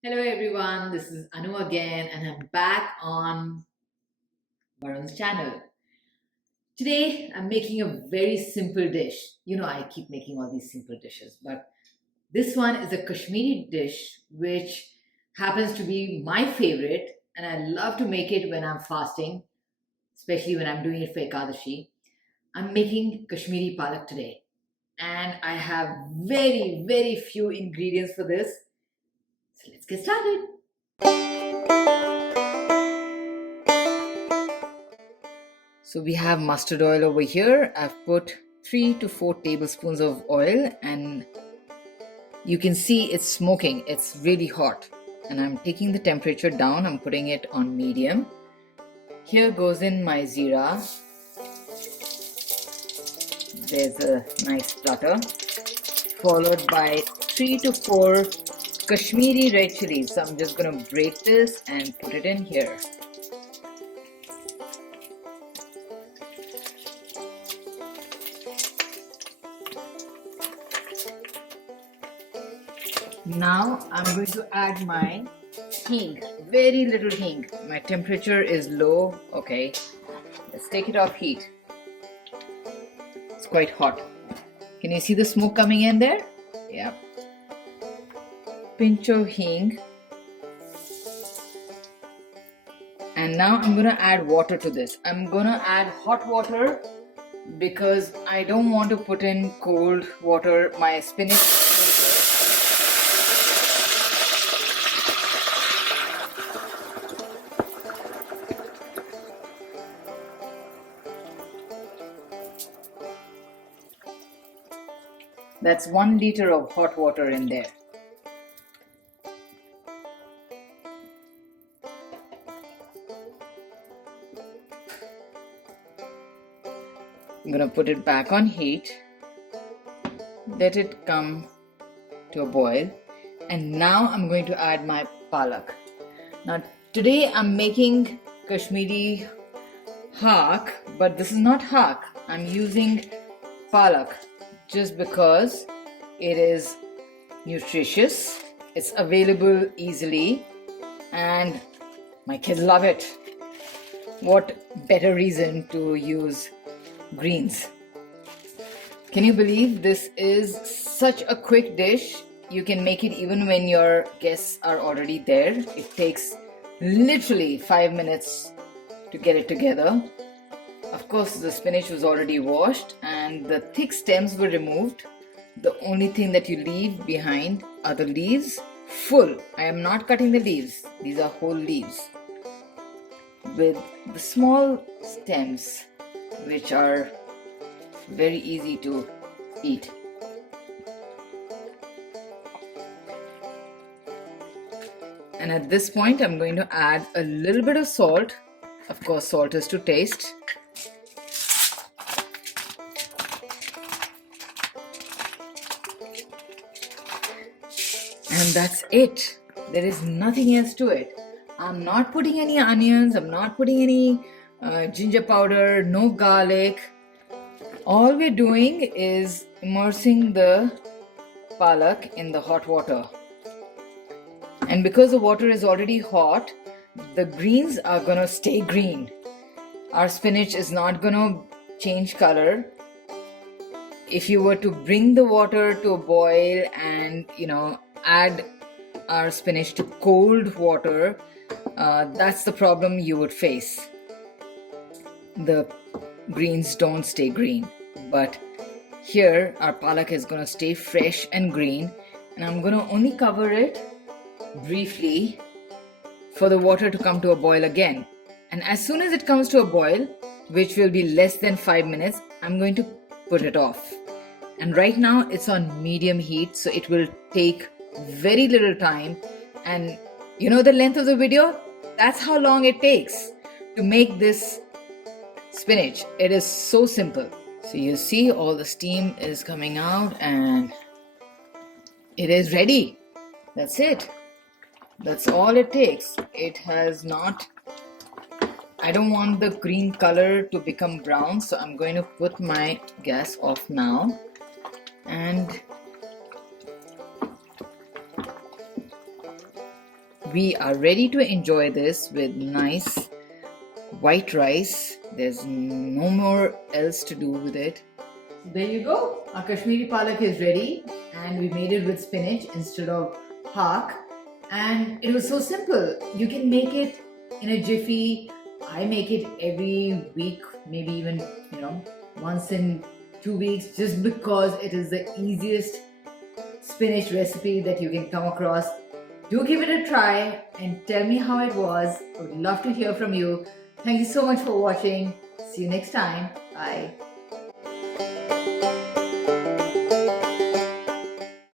Hello everyone, this is Anu again and I'm back on Varun's channel. Today I'm making a very simple dish. I keep making all these simple dishes, but this one is a Kashmiri dish which happens to be my favorite and I love to make it when I'm fasting, especially when I'm doing it for Ekadashi. I'm making Kashmiri Palak today and I have very few ingredients for this. So let's get started. So we have mustard oil over here. I've put 3 to 4 tablespoons of oil and you can see it's smoking. It's really hot. And I'm taking the temperature down. I'm putting it on medium. Here goes in my zira. There's a nice flutter. Followed by 3 to 4 Kashmiri red chilies. So I'm just going to break this and put it in here. Now I'm going to add my hing, very little hing. My temperature is low. Okay, let's take it off heat. It's quite hot. Can you see the smoke coming in there? Yeah. Pinch of hing. And now I'm gonna add water to this. I'm gonna add hot water because I don't want to put in cold water. My spinach That's 1 liter of hot water in there. I'm going to put it back on heat. Let it come to a boil. And now I'm going to add my palak. Now today I'm making Kashmiri Haak, but this is not Haak. I'm using palak just because it is nutritious, it's available easily, and my kids love it. What better reason to use greens? Can you believe this is such a quick dish? You can make it even when your guests are already there. It takes literally 5 minutes to get it together. Of course, the spinach was already washed and the thick stems were removed. The only thing that you leave behind are the leaves full. I am not cutting the leaves. These are whole leaves with the small stems which are very easy to eat. And at this point, I'm going to add a little bit of salt. Of course, salt is to taste. And that's it. There is nothing else to it. I'm not putting any onions. I'm not putting any ginger powder, no garlic. All we're doing is immersing the palak in the hot water. And because the water is already hot, the greens are gonna stay green. Our spinach is not gonna change color. If you were to bring the water to a boil and add our spinach to cold water, that's the problem you would face. The greens don't stay green, but here our palak is going to stay fresh and green, and I'm going to only cover it briefly for the water to come to a boil again. And as soon as it comes to a boil, which will be less than 5 minutes, I'm going to put it off. And right now it's on medium heat, so it will take very little time. And you know the length of the video? That's how long it takes to make this spinach. It is so simple. So you see all the steam is coming out and it is ready. That's it. That's all it takes. It has not... I don't want the green color to become brown, so I'm going to put my gas off now. And We are ready to enjoy this with nice white rice. There's no more else to do with it. There you go. Our Kashmiri Palak is ready, and we made it with spinach instead of Haak. And it was so simple. You can make it in a jiffy. I make it every week, maybe even once in 2 weeks, just because it is the easiest spinach recipe that you can come across. Do give it a try and tell me how it was. I would love to hear from you. Thank you so much for watching. See you next time. Bye.